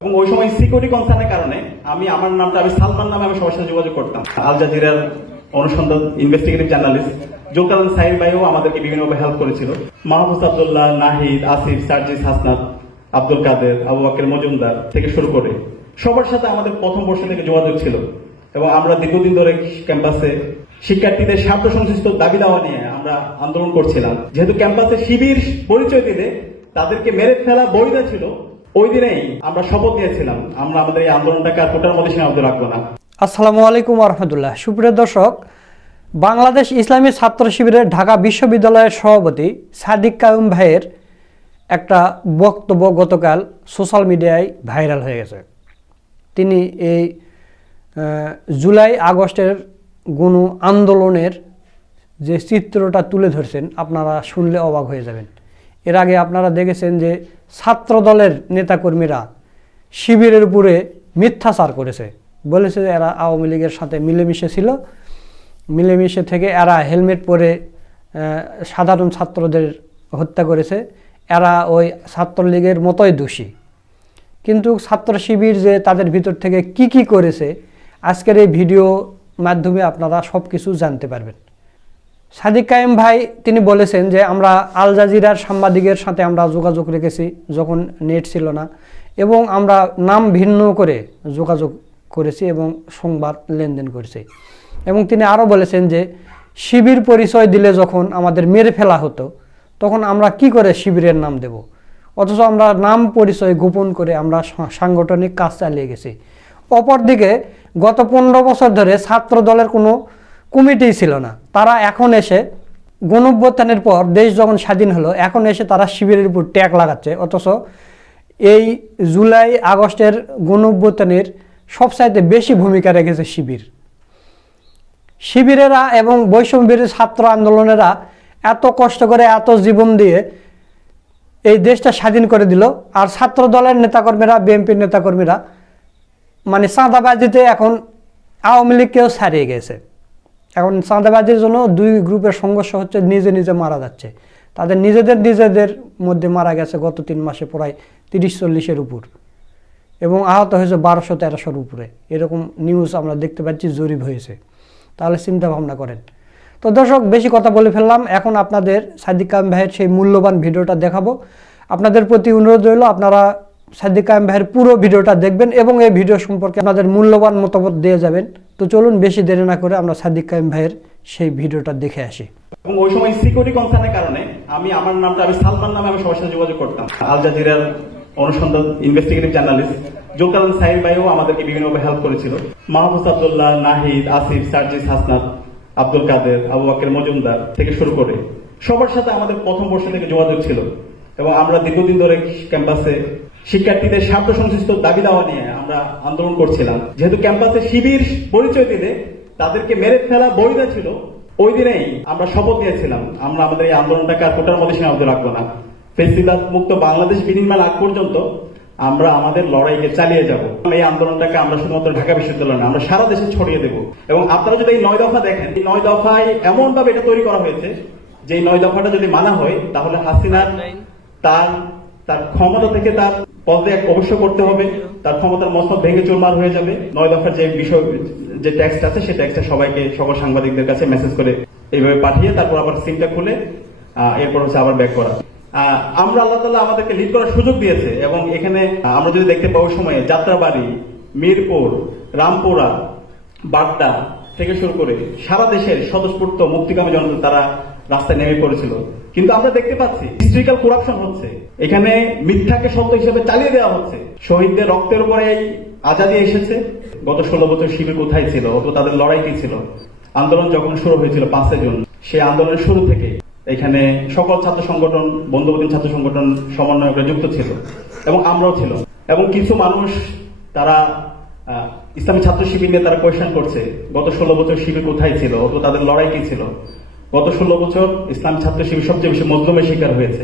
এবং ওই সময় সিকিউরিটি কনসার্নের কারণে আমি আমার নামটা, আমি সালমান নামে আমি সবার সাথে যোগাযোগ করতাম। আল জাজিরার অনুসন্ধান ইনভেস্টিগেটিভ জার্নালিস্ট জুলকারন সাহির ভাইও আমাদেরকে বিভিন্নভাবে হেল্প করেছিল। মাহফুজ আবদুল্লাহ, নাহিদ, আসিফ, সার্জিস, হাসনাত, আব্দুল কাদের, আবু বাকের মজুমদার থেকে শুরু করে সবার সাথে আমাদের প্রথম বর্ষ থেকে যোগাযোগ ছিল এবং আমরা দীর্ঘদিন ধরে ক্যাম্পাসে শিক্ষার্থীদের স্বার্থ সংশ্লিষ্ট দাবি দাওয়া নিয়ে আমরা আন্দোলন করছিলাম। যেহেতু ক্যাম্পাসে শিবির পরিচয় দিলে তাদেরকে মেরে ফেলা বৈধ ছিল ওই দিনেই আমরা শপথ নিয়েছিলাম, আমরা আমাদের এই আন্দোলনটাকে আর কোটার মধ্যে সীমাবদ্ধ রাখব না। আসসালামু আলাইকুম রহমতুল্লাহ সুপ্রিয় দর্শক, বাংলাদেশ ইসলামী ছাত্র শিবিরের ঢাকা বিশ্ববিদ্যালয়ের সভাপতি সাদিক কায়ুম ভাইয়ের একটা বক্তব্য গতকাল সোশ্যাল মিডিয়ায় ভাইরাল হয়ে গেছে। তিনি এই জুলাই আগস্টের গণ আন্দোলনের যে চিত্রটা তুলে ধরছেন, আপনারা শুনলে অবাক হয়ে যাবেন। এর আগে আপনারা দেখেছেন যে ছাত্র দলের নেতাকর্মীরা শিবিরের উপরে মিথ্যাচার করেছে। বলেছে যে এরা আওয়ামী লীগের সাথে মিলেমিশে ছিল। মিলেমিশে থেকে এরা হেলমেট পরে সাধারণ ছাত্রদের হত্যা করেছে। এরা ওই ছাত্রলীগের মতোই দোষী। কিন্তু ছাত্র শিবির যে তাদের ভিতর থেকে কি কি করেছে, আজকের এই ভিডিও মাধ্যমে আপনারা সব কিছু জানতে পারবেন। সাদিক কায়েম ভাই, তিনি বলেছেন যে আমরা আল জাজিরার সাংবাদিকের সাথে আমরা যোগাযোগ রেখেছি যখন নেট ছিল না, এবং আমরা নাম ভিন্ন করে যোগাযোগ করেছি এবং সংবাদ লেনদেন করেছি। এবং তিনি আরও বলেছেন যে, শিবির পরিচয় দিলে যখন আমাদের মেরে ফেলা হতো, তখন আমরা কি করে শিবিরের নাম দেব? অথচ আমরা নাম পরিচয় গোপন করে আমরা সাংগঠনিক কাজ চালিয়ে গেছি। অপরদিকে গত পনেরো বছর ধরে ছাত্র দলের কোনো কমিটি ছিল না। তারা এখন এসে গণঅভ্যুত্থানের পর দেশ যখন স্বাধীন হলো, এখন এসে তারা শিবিরের উপর ট্যাগ লাগাচ্ছে। অথচ এই জুলাই, আগস্টের গণঅভ্যুত্থানের সবচাইতে বেশি ভূমিকা রেখেছে শিবির। শিবিরেরা এবং বৈষম্যবিরোধী ছাত্র আন্দোলনেরা এত কষ্ট করে এত জীবন দিয়ে এই দেশটা স্বাধীন করে দিল। আর ছাত্র দলের নেতাকর্মীরা, বিএনপির নেতাকর্মীরা মানে চাঁদাবাজিতে এখন আওয়ামী লীগকেও ছাড়িয়ে গেছে। এখন চাঁদাবাজির জন্য দুই গ্রুপের সংঘর্ষ হচ্ছে, নিজে নিজে মারা যাচ্ছে। তাদের নিজেদের নিজেদের মধ্যে মারা গেছে গত তিন মাসে প্রায় তিরিশ চল্লিশের উপর। এবং আহত হয়েছে বারোশো তেরোশোর উপরে। এরকম নিউজ আমরা দেখতে পাচ্ছি, জরিপ হয়েছে। তাহলে চিন্তা ভাবনা করেন। তো দর্শক, বেশি কথা বলে ফেললাম। এখন আপনাদের সাদিক কায়েম ভাইয়ের সেই মূল্যবান ভিডিওটা দেখাবো। আপনাদের প্রতি অনুরোধ রইল, আপনারা সাদিক কায়েম ভাইয়ের পুরো ভিডিওটা দেখবেন এবং এই ভিডিও সম্পর্কে আপনাদের মূল্যবান মতামত দিয়ে যাবেন। তো চলুন বেশি দেরি না করে আমরা সাদিক কায়েম ভাইয়ের সেই ভিডিওটা দেখে আসি। এবং ওই সময় সিকিউরিটি কনসার্নের কারণে আমি আমার নামটা, আমি সালমান নামে আমি সবার সাথে যোগাযোগ করতাম। আল জাজিরার অনুসন্ধান ইনভেস্টিগেটিভ জার্নালিস্ট জুলকারন সাহির ভাইও আমাদেরকে বিভিন্নভাবে হেল্প করেছিল। মাহফুজ আবদুল্লাহ, নাহিদ, আসিফ, সার্জিস, হাসনাত, আব্দুল কাদের, আবু বাকের, মজুমদার থেকে শুরু করে সবার সাথে আমাদের প্রথম বর্ষ থেকে যোগাযোগ ছিল। এবং আমরা দীর্ঘদিন ধরে ক্যাম্পাসে শিক্ষার্থীদের স্বার্থ সংশ্লিষ্ট দাবি দাওয়া নিয়ে আমরা আন্দোলন করছিলাম। যেহেতু ক্যাম্পাসে শিবির পরিচয় দিলে তাদেরকে মেরে ফেলা বৈধ ছিল ওই দিনেই আমরা শপথ নিয়েছিলাম আমরা আমাদের এই আন্দোলনটাকে আর কোটার মধ্যে সীমাবদ্ধ রাখব না। ফেসিলাত মুক্ত বাংলাদেশ বিনির্মাণ আগ পর্যন্ত আমরা আমাদের লড়াইকে চালিয়ে যাব। এই আন্দোলনটাকে আমরা শুধুমাত্র ঢাকা বিশ্ববিদ্যালয় না আমরা সারা দেশে ছড়িয়ে দেব। এবং আপনারা যদি এই নয় দফা দেখেন এই নয় দফায় এমন ভাবে এটা তৈরি করা হয়েছে যে এই নয় দফাটা যদি মানা হয় তাহলে হাসিনার তার তার ক্ষমতা থেকে তার পদত্যাগ অবশ্য করতে হবে। তার ক্ষমতার মসনদ ভেঙে চুরমার হয়ে যাবে। নয় দফার যে বিষয়, যে ট্যাক্সট আছে, সেই ট্যাক্সটা সবাইকে, সকল সাংবাদিকদের কাছে মেসেজ করে এইভাবে পাঠিয়ে তারপর আবার সিমটা খুলে এরপর হচ্ছে আবার ব্যাক করা। আমরা আল্লাহ তালা আমাদেরকে লিড করার সুযোগ দিয়েছে এবং এখানে আমরা যদি দেখতে পাবো সময়ে যাত্রাবাড়ি, মিরপুর, রামপুরা, বাড্ডা থেকে শুরু করে সারা দেশের স্বতঃস্ফূর্ত মুক্তিকামী জনতা, তারা রাস্তায় নেমে পড়েছিল। কিন্তু আমরা দেখতে পাচ্ছি হিস্ট্রিক্যাল করাপশন হচ্ছে। এখানে মিথ্যাকে সত্য হিসেবে চালিয়ে দেওয়া হচ্ছে। শহীদদের রক্তের উপরে এই আজাদি এসেছে। গত ষোলো বছর শিবির কোথায় ছিল অত তাদের লড়াই কি ছিল? আন্দোলন যখন শুরু হয়েছিল পাঁচে জুন, সেই আন্দোলনের শুরু থেকে এখানে সকল ছাত্র সংগঠন বন্ধুবদীন ছাত্র সংগঠন সমন্বয়করা যুক্ত ছিল এবং আমরাও ছিল। এবং কিছু মানুষ তারা ইসলামী ছাত্র শিবির নিয়ে তারা কোয়েশ্চেন করছে, গত ষোলো বছর শিবির কোথায় ছিল অত তাদের লড়াই কি ছিল? গত ষোলো বছর ইসলাম ছাত্র শিবির সবচেয়ে বেশি মজলুমের শিকার হয়েছে।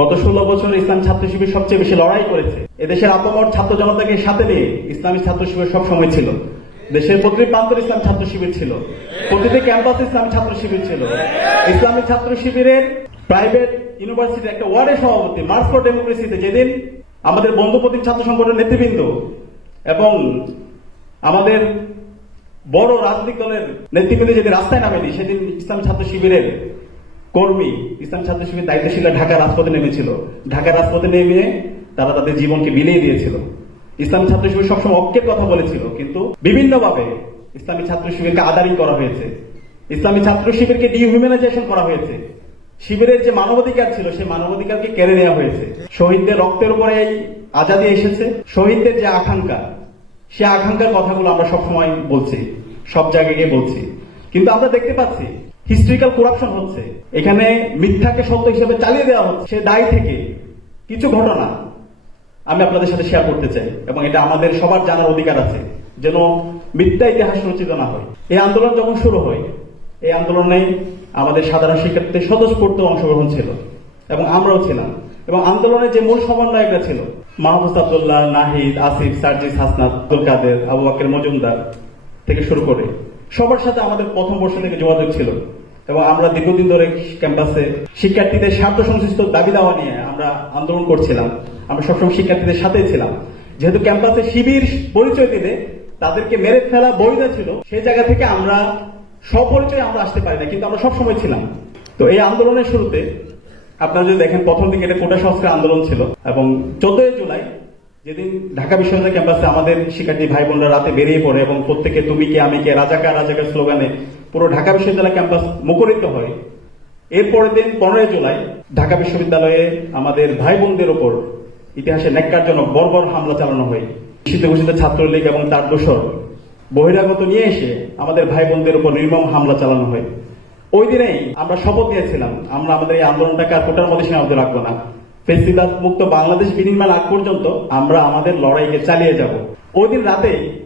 গত ষোলো বছর ইসলাম ছাত্র শিবির সবচেয়ে বেশি লড়াই করেছে। এদেশের আপামর ছাত্র জনতাকে সাথে নিয়ে ইসলামী ছাত্র শিবির সব সময় ছিল। দেশের প্রতিটি প্রান্তর ইসলাম ছাত্র শিবির ছিল। প্রতিটি ক্যাম্পাস ইসলামী ছাত্র শিবির ছিল। ইসলামী ছাত্র শিবিরের প্রাইভেট ইউনিভার্সিটি একটা ওয়ার্ডের সভাপতি মার্চ ফর ডেমোক্রেসিতে যেদিন আমাদের বন্ধুপ্রতিম ছাত্র সংগঠনের নেতৃবৃন্দ এবং আমাদের বড় রাজনৈতিক দলের নেতৃবৃন্দ যেদিন রাস্তায় নামেনি, সেদিন ইসলাম ছাত্র শিবিরের কর্মী, ইসলাম ছাত্র শিবির দায়িত্বশীল ঢাকা রাজপথে নেমেছিল। ঢাকা রাজপথে নেমে তারা তাদের জীবনকে বিলিয়ে দিয়েছিল। ইসলাম ছাত্র শিবির সবসময় ঐক্যের কথা বলেছিল, কিন্তু বিভিন্নভাবে ইসলামী ছাত্র শিবিরকে আদারিং করা হয়েছে। ইসলামী ছাত্র শিবিরকে ডিহিউম্যানাইজেশন করা হয়েছে। শিবিরের যে মানবাধিকার ছিল, সেই মানবাধিকারকে কেড়ে নেওয়া হয়েছে। শহীদদের রক্তের উপরে এই আজাদি এসেছে। শহীদদের যে আকাঙ্ক্ষা সে আকাঙ্ক্ষার কথাগুলো আমরা সবসময় বলছি, সব জায়গায় গিয়ে বলছি। কিন্তু আমরা দেখতে পাচ্ছি হিস্ট্রিক্যাল করাপশন হচ্ছে। এখানে মিথ্যাকে সত্য হিসেবে চালিয়ে দেওয়া হচ্ছে। সে দায় থেকে কিছু ঘটনা আমি আপনাদের সাথে শেয়ার করতে চাই, এবং এটা আমাদের সবার জানার অধিকার আছে, যেন মিথ্যা ইতিহাস রচিত না হয়। এই আন্দোলন যখন শুরু হয়, এই আন্দোলনে আমাদের সাধারণ শিক্ষার্থীদের স্বতঃস্ফূর্ত অংশগ্রহণ ছিল, এবং আমরাও ছিলাম। এবং আন্দোলনের যে মূল সমন্বয়করা ছিল মাহবুব আবদুল্লাহ, নাহিদ, আসিফ, সার্জিস, হাসনাত, আব্দুল কাদের, আবু বাকের, মজুমদার থেকে শুরু করে সবার সাথে আমাদের প্রথম বর্ষ থেকে যোগাযোগ ছিল। এবং আমরা দীর্ঘদিন ধরে ক্যাম্পাসে শিক্ষার্থীদের স্বার্থ সংশ্লিষ্ট দাবি দাওয়া নিয়ে আমরা আন্দোলন করছিলাম। আমরা সবসময় শিক্ষার্থীদের সাথে ছিলাম। যেহেতু ক্যাম্পাসে শিবির পরিচয় দিলে তাদেরকে মেরে ফেলা বৈধ ছিল সেই জায়গা থেকে আমরা সপরিচয় আমরা আসতে পারি না, কিন্তু আমরা সবসময় ছিলাম। তো এই আন্দোলনের শুরুতে আপনারা যদি দেখেন, প্রথম দিকে এটা কোটা সংস্কার আন্দোলন ছিল এবং চোদ্দই জুলাই যেদিন ঢাকা বিশ্ববিদ্যালয় ক্যাম্পাসে আমাদের শিক্ষার্থী ভাই বোনরা রাতে বেরিয়ে পড়ে এবং প্রত্যেকে তুমি কে, আমি কে রাজাকার রাজাকার স্লোগানে পুরো ঢাকা বিশ্ববিদ্যালয় ক্যাম্পাস মুখরিত হয়। এর পরের দিন পনেরোই জুলাই ঢাকা বিশ্ববিদ্যালয়ে আমাদের ভাই বোনদের ওপর ইতিহাসে ন্যাক্কারজনক বর্বর হামলা চালানো হয়। নিষিদ্ধ ঘোষিত ছাত্রলীগ এবং তার দোসর বহিরাগত নিয়ে এসে আমাদের ভাই বোনদের উপর নির্মম হামলা চালানো হয়। ওই দিনেই আমরা শপথ নিয়েছিলাম, আমরা আমাদের এই আন্দোলনটাকে আর কোটার মধ্যে সীমাবদ্ধ রাখব না। ফেসিবাদ মুক্ত বাংলাদেশ বিনির্মাণ আগ পর্যন্ত আমরা আমাদের লড়াইকে চালিয়ে যাব। ওই দিন রাতে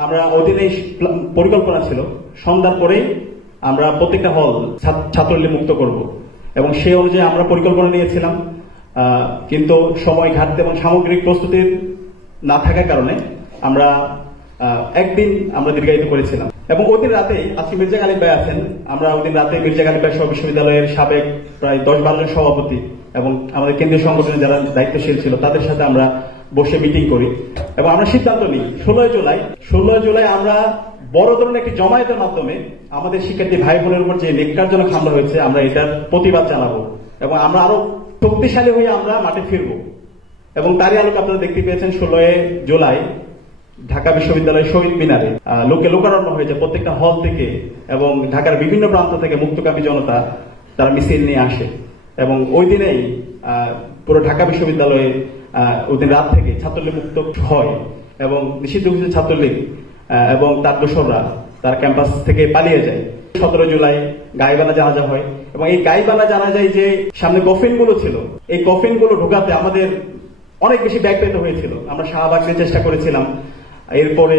আমরা ওই দিন এই পরিকল্পনা ছিল। সন্ধ্যার পরেই আমরা প্রত্যেকটা হল ছাত্র- ছাত্রলীগ মুক্ত করব। এবং সে অনুযায়ী আমরা পরিকল্পনা নিয়েছিলাম কিন্তু সময় ঘাটতে এবং সামগ্রিক প্রস্তুতির না থাকার কারণে আমরা একদিন আমরা দীর্ঘায়িত করেছিলাম। এবং ওই দিন রাতে আজকে মির্জা গালিব ভাই আছেন। আমরা ওই দিন রাতে মির্জা গালিব ভাই বিশ্ববিদ্যালয়ের সাবেক প্রায় দশ বারো জন সভাপতি এবং আমাদের কেন্দ্রীয় সংগঠনের যারা দায়িত্বশীল ছিল, তাদের সাথে আমরা বসে মিটিং করি। এবং আমরা সিদ্ধান্ত নিই, ষোলোই জুলাই ষোলোই জুলাই আমরা বড় ধরনের একটি জমায়েতের মাধ্যমে আমাদের শিক্ষার্থী ভাই বোনের উপর যে নেককারজনক হামলা হয়েছে, আমরা এটার প্রতিবাদ জানাব। এবং আমরা আরও শক্তিশালী হয়ে আমরা মাঠে ফিরবো। এবং তারই আলোকে আপনারা দেখতে পেয়েছেন, ষোলোই জুলাই ঢাকা বিশ্ববিদ্যালয়ের শহীদ মিনারে লোকে লোকারণ্য হয়েছে প্রত্যেকটা হল থেকে এবং ঢাকার বিভিন্ন প্রান্ত থেকে মুক্তকামী জনতা তারা মিছিল নিয়ে আসে। এবং ওই দিনেই পুরো ঢাকা বিশ্ববিদ্যালয়ে ওই দিন রাত থেকে ছাত্রলীগ মুক্ত হয় এবং নিষিদ্ধ ঘোষিত ছাত্রলীগ এবং তার দোসররা তার ক্যাম্পাস থেকে পালিয়ে যায়। সতেরো জুলাই গাইবানা জানাজা হয় এবং এই গাইবানা জানা যায় যে সামনে কফিনগুলো ছিল, এই কফিনগুলো ঢোকাতে আমাদের অনেক বেশি ব্যাগ পেতে হয়েছিল। আমরা শাহবাগ দিয়ে চেষ্টা করেছিলাম এরপরে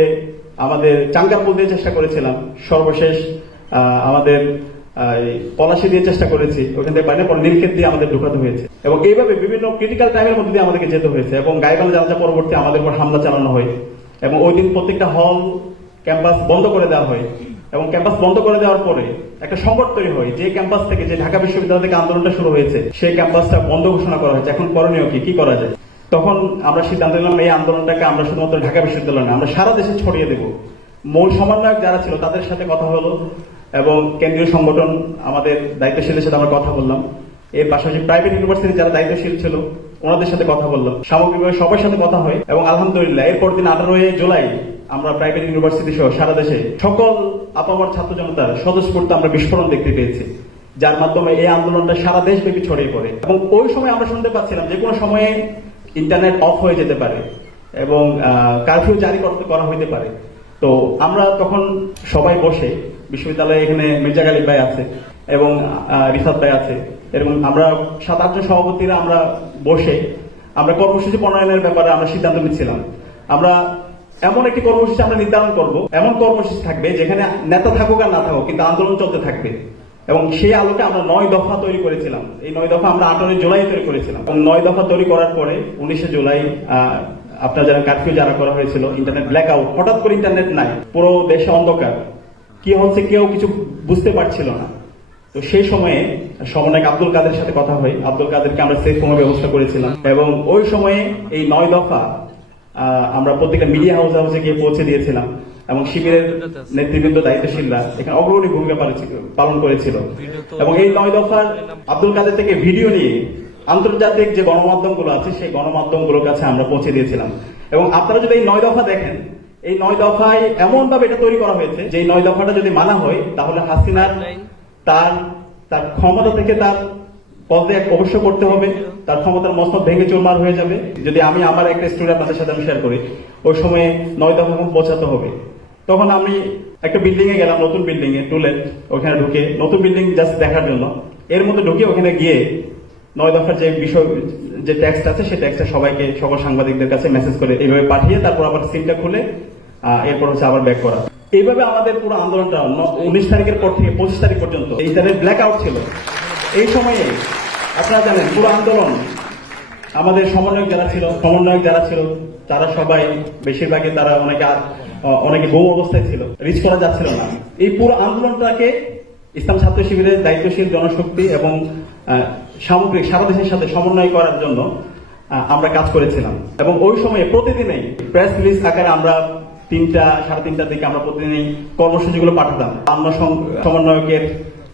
আমাদের চাঙ্গাপুর দিয়ে চেষ্টা করেছিলাম, সর্বশেষ আমাদের পলাশি দিয়ে চেষ্টা করেছি, ওখান থেকে বাইরে পর নীলক্ষেত দিয়ে আমাদের ঢুকাতে হয়েছে। এবং এইভাবে বিভিন্ন ক্রিটিক্যাল টাইমের মধ্যে দিয়ে আমাদেরকে যেতে হয়েছে এবং গাইবান্ধা জানাজা পরবর্তী আমাদের উপর হামলা চালানো হয় এবং ওই দিন প্রত্যেকটা হল, ক্যাম্পাস বন্ধ করে দেওয়া হয় এবং ক্যাম্পাস বন্ধ করে দেওয়ার পরে একটা সংকট তৈরি হয়। যে ক্যাম্পাস থেকে, যে ঢাকা বিশ্ববিদ্যালয় থেকে আন্দোলনটা শুরু হয়েছে, সেই ক্যাম্পাসটা বন্ধ ঘোষণা করা হয়েছে। এখন করণীয় কি? কি করা যায়? তখন আমরা সিদ্ধান্ত নিলাম, এই আন্দোলনটাকে আমরা শুধুমাত্র ঢাকা বিশ্ববিদ্যালয় না আমরা সারা দেশে ছড়িয়ে দেব। মূল সমন্বয়ক যারা ছিল, তাদের সাথে কথা হলো এবং কেন্দ্রীয় সংগঠন আমাদের দায়িত্বশীলের সাথে আমরা কথা বললাম। এর পাশাপাশি প্রাইভেট ইউনিভার্সিটি যারা দায়িত্বশীল ছিল, ওনাদের সাথে কথা বললাম। সামগ্রিকভাবে সবার সাথে কথা হয় এবং আলহামদুলিল্লাহ, এরপর দিন আঠারোই জুলাই আমরা প্রাইভেট ইউনিভার্সিটি সহ সারা দেশে সকল আপামর ছাত্র জনতার স্বতঃস্ফূর্ত আমরা বিস্ফোরণ দেখতে পেয়েছি, যার মাধ্যমে এই আন্দোলনটা সারা দেশব্যাপী ছড়িয়ে পড়ে। এবং ওই সময় আমরা শুনতে পাচ্ছিলাম যে কোনো সময়ে ইন্টারনেট অফ হয়ে যেতে পারে এবং কারফিউ জারি করতে করা হইতে পারে। তো আমরা তখন সবাই বসে, বিশ্ববিদ্যালয়ে এখানে মির্জা গালিব ভাই আছে এবং রিসাদ ভাই আছে, এরকম আমরা সাত আটজন সভাপতিরা আমরা বসে, আমরা কর্মসূচি প্রণয়নের ব্যাপারে আমরা সিদ্ধান্ত নিচ্ছিলাম। আমরা এমন একটি কর্মসূচি আমরা নির্ধারণ করব, এমন কর্মসূচি থাকবে যেখানে নেতা থাকুক আর না থাকুক, কিন্তু আন্দোলন চলতে থাকবে। এবং সেই আলোকে আমরা নয় দফা তৈরি করেছিলাম। এই নয় দফা আমরা আঠারোই জুলাই তৈরি করেছিলাম। এবং নয় দফা তৈরি করার পরে উনিশে জুলাই আপনার যারা কারফিউ যারা করা হয়েছিল ইন্টারনেট ব্ল্যাক আউট হঠাৎ করে ইন্টারনেট নাই, পুরো দেশে অন্ধকার। কি হচ্ছে কেউ কিছু বুঝতে পারছিল না। তো সেই সময়ে সমন্বয়ক আব্দুল কাদের সাথে কথা হয়। আব্দুল কাদেরকে আমরা সেফ হোমের ব্যবস্থা করেছিলাম। এবং ওই সময়ে এই নয় দফা আমরা প্রত্যেকটা মিডিয়া হাউস হাউসে গিয়ে পৌঁছে দিয়েছিলাম। এবং শিবিরের নেতৃবৃন্দ দায়িত্বশীলরা এখানে অগ্রণী ভূমিকা পালন করেছিল। এবং এই নয় দফার আব্দুল কাদের থেকে ভিডিও নিয়ে আন্তর্জাতিক যে গণমাধ্যমগুলো আছে সেই গণমাধ্যমগুলোর কাছে আমরা পৌঁছে দিয়েছিলাম। এবং আপনারা যদি এই নয় দফা দেখেন এই নয় দফায় এমন ভাবে এটা তৈরি করা হয়েছে যে নয় দফাটা যদি মানা হয় তাহলে হাসিনার তার তার ক্ষমতা থেকে তার পদত্যাগ অবশ্য করতে হবে তার ক্ষমতার মস্তক ভেঙে চুরমার হয়ে যাবে। যদি আমি আমার একটা স্টোরি আপনাদের সাথে আমি শেয়ার করি ওই সময়ে নয় দফা পৌঁছাতে হবে। তখন আমি একটা বিল্ডিং এ গেলাম, নতুন বিল্ডিং এ টুলেট ওখানে ঢুকে। নতুন বিল্ডিং জাস্ট দেখার জন্য। এর মধ্যে ঢুকে ওখানে গিয়ে নয় দফার যে বিষয়, যে টেক্সট আছে সেই টেক্সটটা সবাইকে, সকল সাংবাদিকদের কাছে মেসেজ করে এইভাবে পাঠিয়ে তারপর আবার সিমটা খুলে এরপর হচ্ছে আবার ব্যাক করা। এইভাবে আমাদের পুরো আন্দোলনটা উনিশ তারিখের পর থেকে পঁচিশ তারিখ পর্যন্ত ইন্টারনেট ব্ল্যাক আউট ছিল। এই সময়ে আপনারা জানেন, পুরো আন্দোলন আমাদের সমন্বয়ক যারা ছিল, সমন্বয়ক যারা ছিল, তারা সবাই, বেশিরভাগই তারা অনেকে অনেকে বহু অবস্থায় ছিল। রিচ করা যাচ্ছিল না। এই পুরো আন্দোলনটাকে ইসলাম ছাত্র শিবিরের দায়িত্বশীল জনশক্তি এবং সামগ্রিক সারা দেশের সাথে সমন্বয় করার জন্য আমরা কাজ করেছিলাম। এবং ওই সময়ে প্রতিদিনই প্রেস রিলিজ আকারে আমরা তিনটা, সাড়ে তিনটার দিকে আমরা প্রতিদিনই কর্মসূচিগুলো পাঠাতাম। আমরা সমন্বয়কের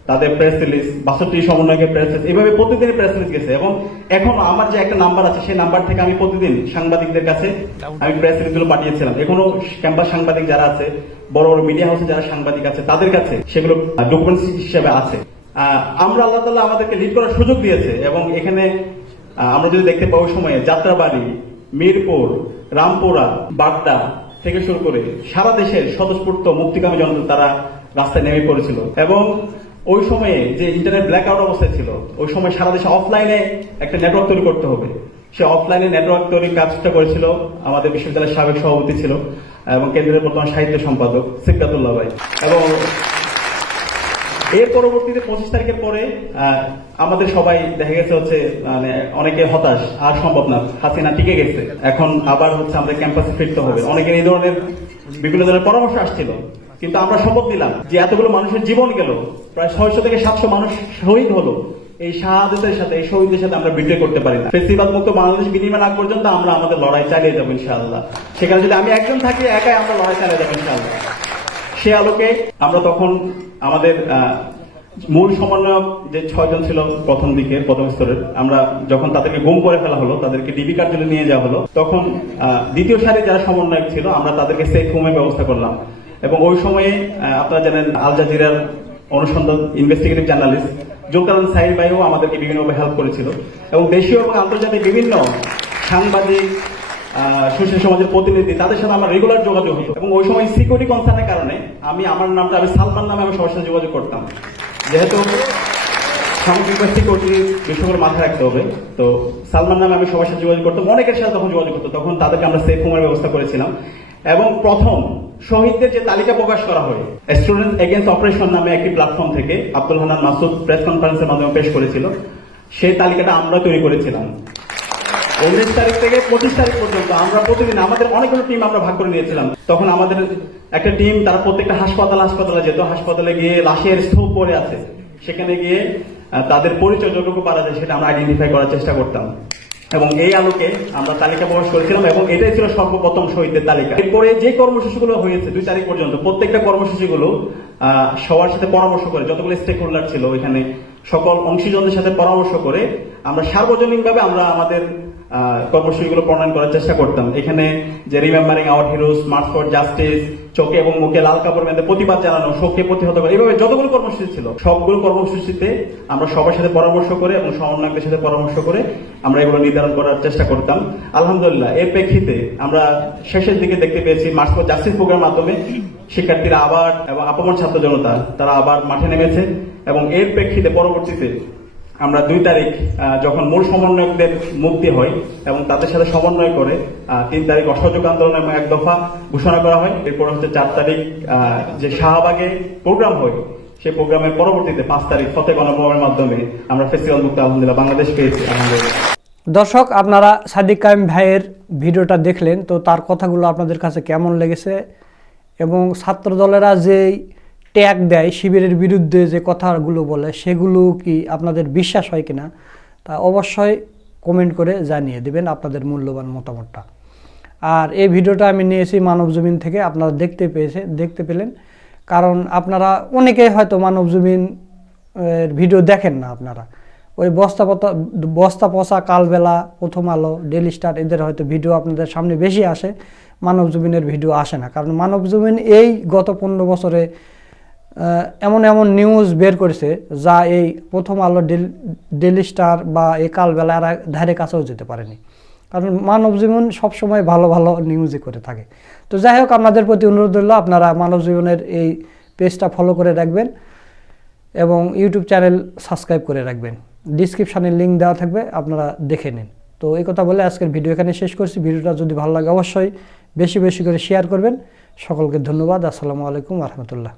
তাদের প্রেস রিলিজ বাষট্টি সমন্বয়কের প্রেস রিলিজ এইভাবে প্রতিদিন প্রেস রিলিজ গেছে। এবং এখন আমার যে একটা নাম্বার আছে, সেই নাম্বার থেকে আমি প্রতিদিন সাংবাদিকদের কাছে আমি প্রেস রিলিজগুলো পাঠিয়েছিলাম। এখনও ক্যাম্পাস সাংবাদিক যারা আছে, বড় বড় মিডিয়া হাউসে যারা সাংবাদিক আছে, তাদের কাছে সেগুলো ডকুমেন্টস হিসেবে আছে। আমরা আল্লাহ তাল্লাহ আমাদেরকে লিড করার সুযোগ দিয়েছে এবং এখানে আমরা যদি দেখতে পাবো সময়ে যাত্রাবাড়ি, মিরপুর, রামপুরা, বাগদা থেকে শুরু করে সারা দেশের স্বতঃস্ফূর্ত মুক্তিকামী জনতা তারা রাস্তায় নেমে পড়েছিল। এবং ওই সময়ে যে ইন্টারনেট ব্ল্যাক আউট অবস্থায় ছিল, ওই সময় সারা দেশে অফলাইনে একটা নেটওয়ার্ক তৈরি করতে হবে। সে অফলাইনে নেটওয়ার্ক তৈরির কাজটা করেছিল আমাদের বিশ্ববিদ্যালয়ের সাবেক সভাপতি ছিল এবং কেন্দ্রের বর্তমান সাহিত্য সম্পাদক সিকাতুল্লাহ ভাই। এবং এর পরবর্তীতে পঁচিশ তারিখের পরে আমাদের সবাই দেখা গেছে হচ্ছে মানে অনেকে হতাশ, আর সম্ভব না, হাসিনা টিকে গেছে। এখন আবার হচ্ছে আমাদের ক্যাম্পাসে ফিরতে হবে। অনেকের এই ধরনের বিভিন্ন ধরনের পরামর্শ আসছিল। কিন্তু আমরা শপথ দিলাম যে এতগুলো মানুষের জীবন গেল, প্রায় ছয়শো থেকে সাতশো মানুষ শহীদ হলো। এই শাহাদতের সাথে, এই শহীদের সাথে আমরা বিক্রয় করতে পারি না। ফেস্টিভাল মুক্ত বাংলাদেশ বিনিময় না পর্যন্ত আমরা আমাদের লড়াই চালিয়ে যাব ইনশাআল্লাহ। সেখানে যদি আমি একজন থাকি, একাই আমরা লড়াই চালিয়ে যাব ইনশাআল্লাহ। সে আলোকে আমরা তখন আমাদের মূল সমন্বয়ক যে ছয়জন ছিল প্রথম দিকে, প্রথম স্তরের, আমরা যখন তাদেরকে গুম করে ফেলা হলো, তাদেরকে ডিবি কার্যালয়ে নিয়ে যাওয়া হলো, তখন দ্বিতীয় সারির যারা সমন্বয়ক ছিল, আমরা তাদেরকে সেফ হোমের ব্যবস্থা করলাম। এবং ওই সময়ে আপনারা জানেন আল জাজিরার অনুসন্ধান ইনভেস্টিগেটিভ জার্নালিস্ট জুলকারন সাহির ভাইও আমাদেরকে বিভিন্নভাবে হেল্প করেছিল। এবং দেশীয় এবং আন্তর্জাতিক বিভিন্ন সাংবাদিক সুশীল সমাজের প্রতিনিধি, তাদের সাথে আমার রেগুলার যোগাযোগ হতো। এবং ওই সময় সিকিউরিটি কনসার্নের কারণে আমি আমার নামটা, আমি সালমান নামে আমি সবার সাথে যোগাযোগ করতাম। যেহেতু সামগ্রিক সিকিউরিটি বিষয়গুলো মাথায় রাখতে হবে, তো সালমান নামে আমি সবার সাথে যোগাযোগ করতাম। অনেকের সাথে তখন যোগাযোগ করতো তখন তাদেরকে আমরা সেফ হোমের ব্যবস্থা করেছিলাম। এবং প্রথম শহীদদের যে তালিকা প্রকাশ করা হয় স্টুডেন্ট এগেন্স্ট অপারেশন নামে একটি প্ল্যাটফর্ম থেকে আব্দুল হানান মাসুদ প্রেস কনফারেন্সের মাধ্যমে পেশ করেছিল। সেই তালিকাটা আমরা তৈরি করেছিলাম। উনিশ তারিখ থেকে পঁচিশ তারিখ পর্যন্ত আমরা প্রতিদিন আমাদের অনেকগুলো টিম আমরা ভাগ করে নিয়েছিলাম। তখন আমাদের একটা টিম তারা প্রত্যেকটা হাসপাতাল হাসপাতালে যেত। হাসপাতালে গিয়ে লাশের স্তূপ পড়ে আছে। সেখানে গিয়ে তাদের পরিচয় যতটুকু পারা যায় সেটা আমরা আইডেন্টিফাই করার চেষ্টা করতাম। এবং এই আলোকে আমরা তালিকা প্রকাশ করেছিলাম এবং এটাই ছিল সর্বপ্রথম শহীদদের তালিকা। এরপরে যে কর্মসূচিগুলো হয়েছে দুই তারিখ পর্যন্ত, প্রত্যেকটা কর্মসূচিগুলো সবার সাথে পরামর্শ করে, যতগুলো স্টেক হোল্ডার ছিল এখানে সকল অংশীজনদের সাথে পরামর্শ করে আমরা সার্বজনীনভাবে আমরা আমাদের কর্মসূচিগুলো প্রণয়ন করার চেষ্টা করতাম। এখানে যে remembering our heroes march for justice চোখে এবং মুখে লাল কাপড় বেঁধে প্রতিবাদ জানানো শোককে প্রতিহত করা এইভাবে যতগুলো কর্মসূচি ছিল, সবগুলো কর্মসূচিতে আমরা সবার সাথে পরামর্শ করে এবং সমন্বয়কদের সাথে পরামর্শ করে আমরা এগুলো নির্ধারণ করার চেষ্টা করতাম। আলহামদুলিল্লাহ, এর প্রেক্ষিতে আমরা শেষের দিকে দেখতে পেয়েছি, মার্চ ফর জাস্টিস প্রোগ্রামের মাধ্যমে শিক্ষার্থীরা আবার এবং আপমন ছাত্র জনতা, তারা আবার মাঠে নেমেছে এবং এর প্রেক্ষিতে পরবর্তীতে আমরা দুই তারিখ যখন মূল সমন্বয়কদের মুক্তি হয় এবং তাদের সাথে সমন্বয় করে তিন তারিখ অসহযোগ আন্দোলন এবং এক দফা ঘোষণা করা হয়। এরপর হচ্ছে চার তারিখ যে শাহবাগে প্রোগ্রাম হয় সেই প্রোগ্রামের পরবর্তীতে পাঁচ তারিখ ফতে গণভবনের মাধ্যমে আমরা ফেস্টিভ্যাল মুক্ত আলহামদুলিল্লাহ বাংলাদেশ পেয়েছি, আলহামদুলিল্লাহ। দর্শক, আপনারা সাদিক কাইম ভাইয়ের ভিডিওটা দেখলেন, তো তার কথাগুলো আপনাদের কাছে কেমন লেগেছে? এবং ছাত্র দলেরা যেই ট্যাগ দেয় শিবিরের বিরুদ্ধে যে কথাগুলো বলে, সেগুলো কি আপনাদের বিশ্বাস হয় কিনা তা অবশ্যই কমেন্ট করে জানিয়ে দেবেন আপনাদের মূল্যবান মতামতটা। আর এই ভিডিওটা আমি নিয়েছি মানব জমিন থেকে, আপনারা দেখতে পেয়েছে, দেখতে পেলেন। কারণ আপনারা অনেকেই হয়তো মানব জমিন ভিডিও দেখেন না আপনারা। ওই বস্তা পতা, বস্তা পচা, কালবেলা, প্রথম আলো ডেলি স্টার এদের হয়তো ভিডিও আপনাদের সামনে বেশি আসে, মানব জমিনের ভিডিও আসে না। কারণ মানব জমিন এই গত পনেরো বছরে এমন এমন নিউজ বের করেছে যা এই প্রথম আলো ডেল- স্টার বা এই কালবেলা এরা ধারে কাছেও যেতে পারেনি। কারণ মানব জীবন সবসময় ভালো ভালো নিউজই করে থাকে। তো যাই হোক, আপনাদের প্রতি অনুরোধ রইল, আপনারা মানব জীবনের এই পেজটা ফলো করে রাখবেন এবং ইউটিউব চ্যানেল সাবস্ক্রাইব করে রাখবেন। ডিসক্রিপশানে লিঙ্ক দেওয়া থাকবে, আপনারা দেখে নিন। তো এই কথা বলে আজকের ভিডিও এখানে শেষ করছি। ভিডিওটা যদি ভালো লাগে অবশ্যই বেশি বেশি করে শেয়ার করবেন। সকলকে ধন্যবাদ। আসসালামু আলাইকুম রহমতুল্লাহ।